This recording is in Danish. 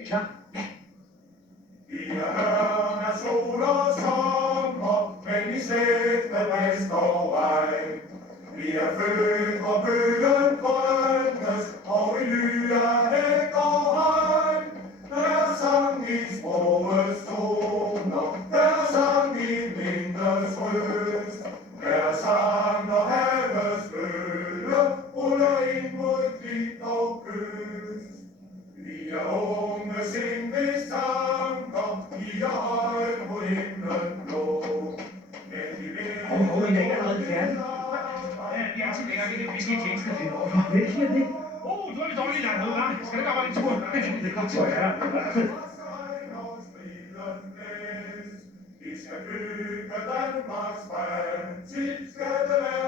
Er I klar? Ja. Fire hørner, sol og sommer, men i slægt med blæst og regn. Vi er født, hvor bøgen grønnes, og i lyre hæk og hegn. Der er sang i sprogets toner, der er sang i mindres røst. Der er sang, når havets bølge ruller ind mod klit og kyst. Vi er unge sind, hvis tanker giver højt på himlen blå. I dag er allerede færdig. Vi er til længere, vi skal i tjeneste til over. Hvem siger det? Du har vi dårligt lagt noget, hva'? Skal det ikke op en tur? Det kan tror jeg. Vi skal bygge Danmarks fremtid, skal det være.